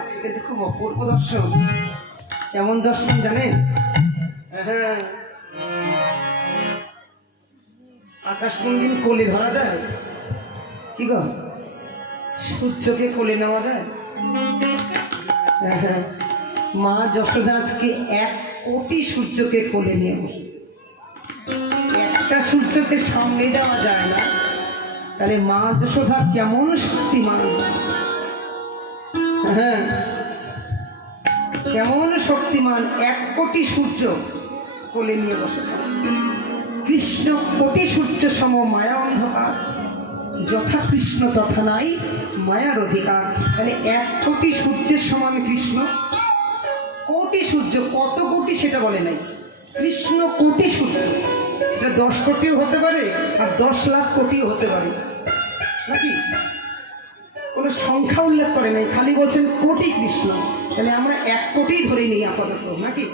আজকে দেখো অপূর্ব দর্শন। কেমন দর্শন জানেন? হ্যাঁ, আকাশ কোনদিন কোলে ধরা যায়? কি গো, সূর্যকে কোলে নেওয়া যায়? হ্যাঁ, মা যশোদা আজকে 1 কোটি সূর্যকে কোলে নিয়ে বসেছে। একটা সূর্যকে সামনে দেওয়া যায় না, তাহলে মা যশোদা কেমন শক্তিমান! হ্যাঁ, কেমন শক্তিমান! 1 কোটি সূর্য কোলে নিয়ে বসেছে। কৃষ্ণ কোটি সূর্য সম মায়া অন্ধকার, যথা কৃষ্ণ তথা নাই মায়ার অধিকার। তাহলে 1 কোটি সূর্যের সমান কৃষ্ণ। কোটি সূর্য কত কোটি সেটা বলে নাই, কৃষ্ণ কোটি সূর্য। সেটা 10 কোটিও হতে পারে আর 10 লাখ কোটিও হতে পারে, নাকি? কোনো সংখ্যা উল্লেখ করে নাই, খালি বলছেন কোটি কৃষ্ণ। তাহলে আমরা 1 কোটি ধরে নিই আপাতত, নাকি?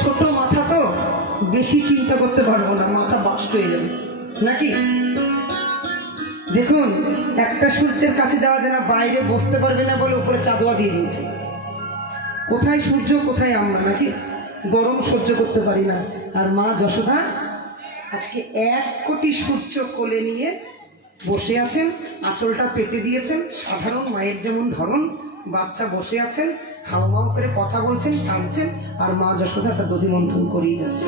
ছোট মাথা তো বেশি চিন্তা করতে পারবো না, মাথা বাস্ট হয়ে যাবে, নাকি? দেখুন, একটা সূর্যের কাছে যাওয়া যায় না, বাইরে বসতে পারবে না বলে উপরে চাদোয়া দিয়ে দিয়েছে। কোথায় সূর্য কোথায় আমরা, নাকি? গরম সহ্য করতে পারি না। আর মা যশোদা আজকে 1 কোটি সূর্য কোলে নিয়ে বসে আছেন, আঁচলটা পেতে দিয়েছেন। সাধারণ মায়ের যেমন ধরন, বাচ্চা বসে আছেন, হাউমাউ করে কথা বলছেন, কাঁদছেন, আর মা যশোদা তার দধি মন্থন করেই যাচ্ছে।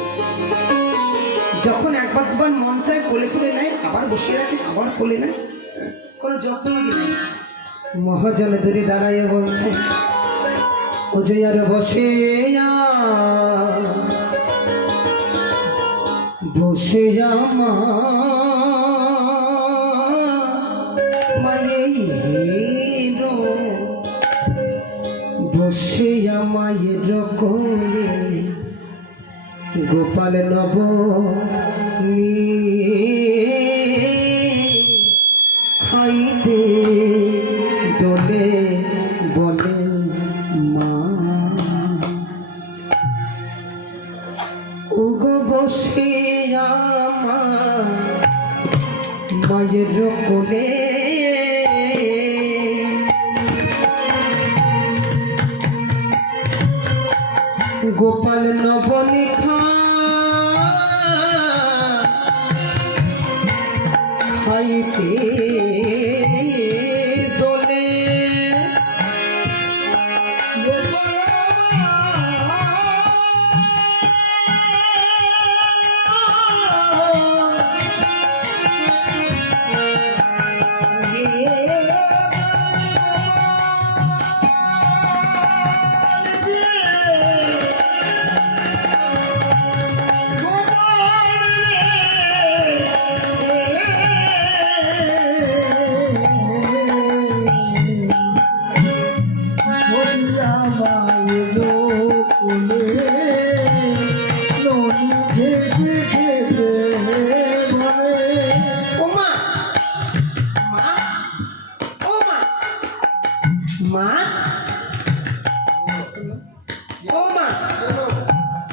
যখন একবার দুবার মন চায় কোলে তুলে নেয়, আবার বসিয়ে রাখে, আবার কোলে নেয়, কোনো যত্ন নেই। মহাজন দূরে দাঁড়াইয়া বলছে, ও যে আর বসে বসে মায়ের বসে মায়ের কোলে গোপাল নব খাইতে দোলে বলে মা, ওগো বসে মায়ের কোলে গোপাল নবনী খাইতে দোলে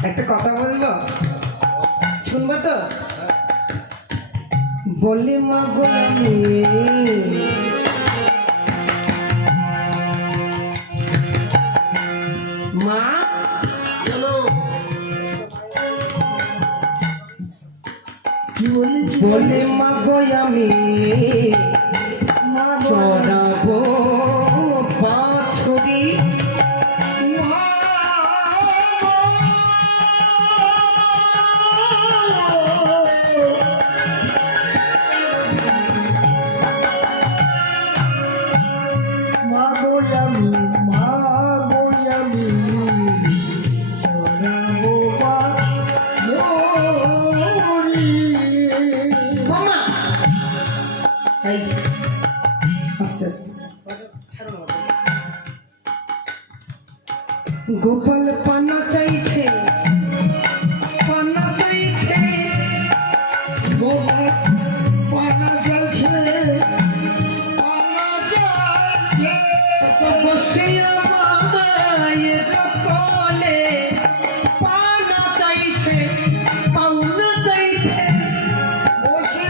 একটা কথা বলবো, শুনবো তো? বলে মা গো মা, বলে মা গো আমি চড়াবো বাছুরি, গোপাল পানা চাইছে, পানা চাইছে, গোপাল পানা চাইছে, পানা চাইছে, বসে মায়ের কোলে পানা চাইছে, পাওনা চাইছে, বসে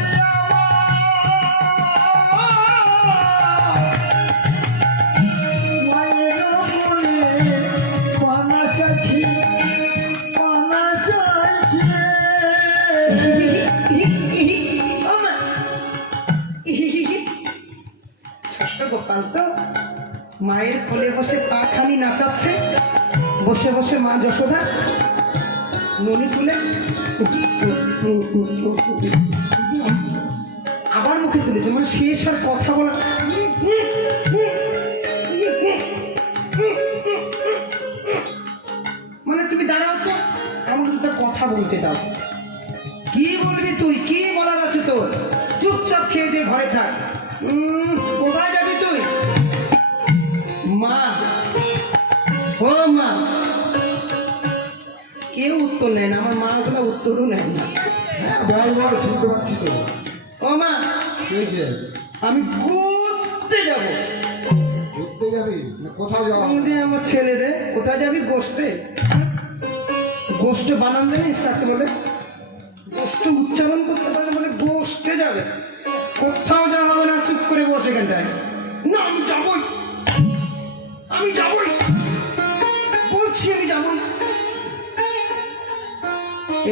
ছোট্ট গোপাল তো মায়ের কোলে বসে পাখানি নাচাচ্ছে, বসে বসে মা যশোদা ননি তুলে আবার মুখে তুলেছে, মানে শেষ আর কথা বলা। মানে তুমি দাঁড়াও তো, এমন একটা কথা বলতে দাও। কি বলবি তুই, কি বলার আছে তোর? চুপচাপ খেয়ে দিয়ে ঘরে থাক। কোথায় যাবি তুই? মা, ও মা। কেউ উত্তর নেয় না, আমার মা গুলো উত্তরও নেয় না। বল বল, শুনতে পাচ্ছি তো। ও মা, আমি ঘুরতে যাবো। ঘুরতে যাবি না কোথাও যাওয়া? আমার ছেলে রে, কোথায় যাবি? গোষ্ঠে। গোষ্ঠে বানান জানিস কাকে বলে? গোষ্ঠ উচ্চারণ করতে পারে বলে গোষ্ঠে যাবে। কোথাও যাওয়া হবে না, চুপ করে বসে এখানটায়। না আমি যাবই, আমি যাবই, বলছি আমি যাবই।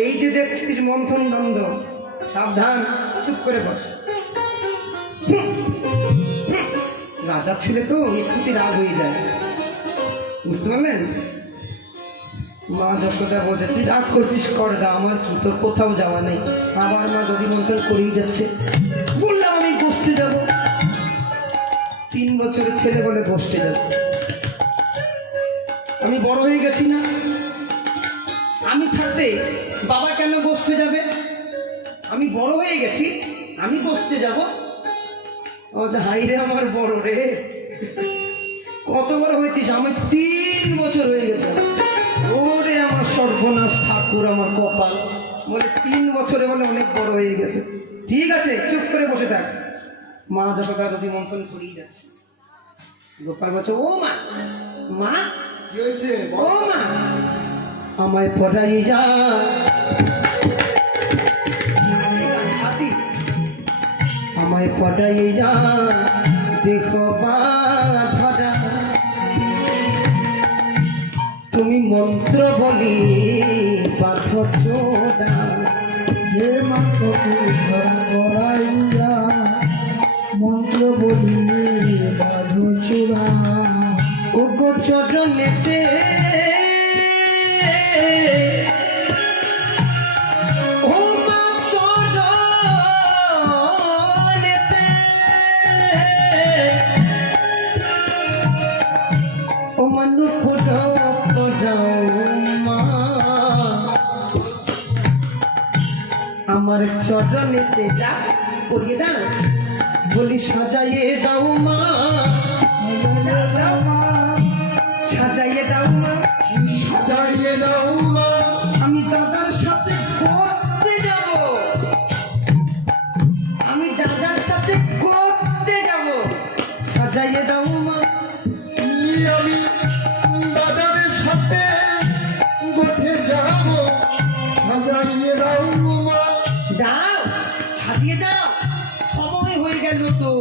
এই যে দেখছিস মন্থন নন্দ, সাবধান, চুপ করে বস। রাজার ছেলে তো একটুতে রাগ হয়ে যায়, বুঝতে পারলেন? মা যশোদা বলছে তুই রাগ করছিস কর গা, আমার কি, তোর কোথাও যাওয়া নেই। আবার মা দধি মন্থন করেই যাচ্ছে। বললাম আমি গোষ্ঠে যাব, 3 বছরের ছেলে বলে গোষ্ঠে যাব। আমি বড় হয়ে গেছি না, আমি থাকতে বাবা কেন গোষ্ঠে যাবে? আমি বড় হয়ে গেছি, আমি গোষ্ঠে যাব? ও হাই রে আমার বড় রে, কত বড় হয়েছিস? আমি 3 বছর হয়ে গেছে। ওরে আমার সর্বনাশ ঠাকুর, আমার কপাল। বলে 3 বছরে বলে অনেক বড় হয়ে গেছে। ঠিক আছে, চুপ করে বসে থাক। মা যশোদা যদি মন্থন করেই যাচ্ছে। গোপাল বলছে ও মা, মা কি হয়েছে? ও মা, আমায় পড়াই যা। আমায় পড়াই যা, দেখো বাধা, তুমি মন্ত্র বলি পাথ চোরা। যে মাত্র ধরা করাইয়া মন্ত্র বলি বাধো চূড়া। ও গো চরণেতে ও মা চরণেতে ও মানু পড়াও মা, আমার চরণেতে যা পড়িয়ে দাও, বলি সাজাইয়ে দাও মা, সাজাইয়ে দাও মা, সাজাইয়ে দাও মা। আমি দাদার সাথে ঘুরতে যাব, আমি দাদার সাথে ঘুরতে যাব, সাজাইয়ে দাও মা। আমি দাদার সাথে গোঠে যাব, সাজাইয়ে দাও মা। দাও, সাজিয়ে দাও, সময় হয়ে গেল তো।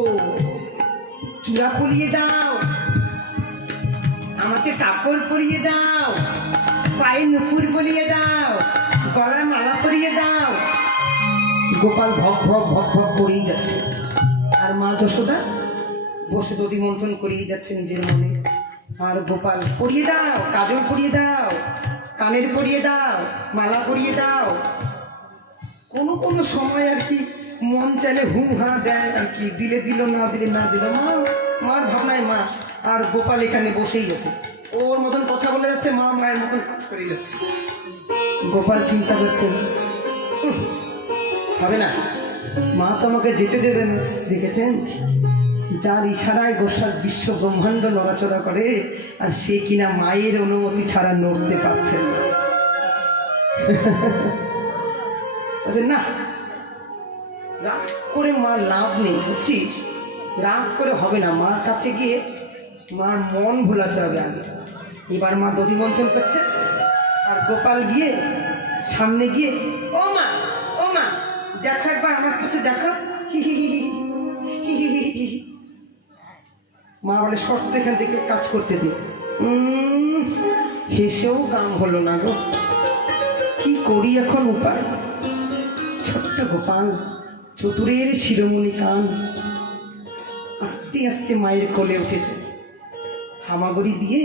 চূড়া পরিয়ে দাও, আমাকে কাপড় পরিয়ে দাও, পায়ে নুপুর পরিয়ে দাও, গলায় মালা পরিয়ে দাও। গোপাল ভক ভক ভক ভক করেই যাচ্ছে, আর মা যশোদা বসে দধি মন্থন করিয়ে যাচ্ছে নিজের মনে। আর গোপাল পরিয়ে দাও, কাজল পরিয়ে দাও, কানের পরিয়ে দাও, মালা পরিয়ে দাও। কোনো কোনো সময় আর কি মন চাইলে হুঁ হা দেয় আর কি, দিলে দিল, না দিলে না দিল। মার ভাবনায় মা, আর গোপাল এখানে বসেই আছে, ওর মতন কথা বলে যাচ্ছে, মা মায়ের মতন কাজ করে যাচ্ছে। গোপাল চিন্তা করছে হবে না, মা তো আমাকে যেতে দেবে না। দেখেছেন, যার ইশারায় গোসাল বিশ্ব ব্রহ্মাণ্ড নড়াচড়া করে, আর সে কিনা মায়ের অনুমতি ছাড়া নড়তে পারছেন না। না, রাগ করে মার লাভ নেই, বুঝছিস? রাগ করে হবে না, মার কাছে গিয়ে মার মন ভোলাতে হবে আগে। এবার মা দধি মন্থন করছে, আর গোপাল গিয়ে সামনে গিয়ে ও মা, ও মা দেখো একবার আমার কাছে দেখো। মা বলে শর্ত এখান থেকে কাজ করতে দে। হেসেও কাম হলো না গো, কি করি এখন উপায়? ছোট্ট গোপাল, চতুরের শিরোমণি কান, আস্তে আস্তে মায়ের কোলে উঠেছে। হামাগুড়ি দিয়ে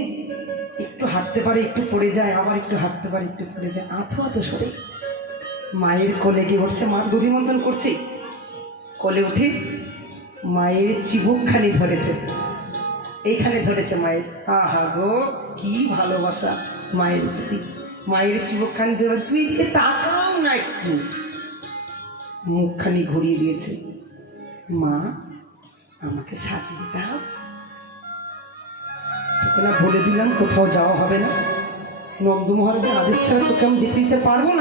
একটু হাঁটতে পারে, একটু পড়ে যায়, আবার একটু হাঁটতে পারে, একটু পড়ে যায়, আঁথো আঁথো সরে মায়ের কোলে গিয়ে বসছে। মা দধিমন্তন করছে, কোলে উঠে মায়ের চিবুকখানি ধরেছে, এইখানে ধরেছে মায়ের। আহা গো, কি ভালোবাসা মায়ের প্রতি। মায়ের চিবুকখানি ধরে, তুই এদিকে তাকাও না একটু। মুখখানি ঘুরিয়ে দিয়েছে। মা, আমাকে সাজিয়ে দাও। তোকে না বলে দিলাম কোথাও যাওয়া হবে না, নন্দ মহারাজের আদেশ ছাড়া তোকে আমি যেতে দিতে পারবো না।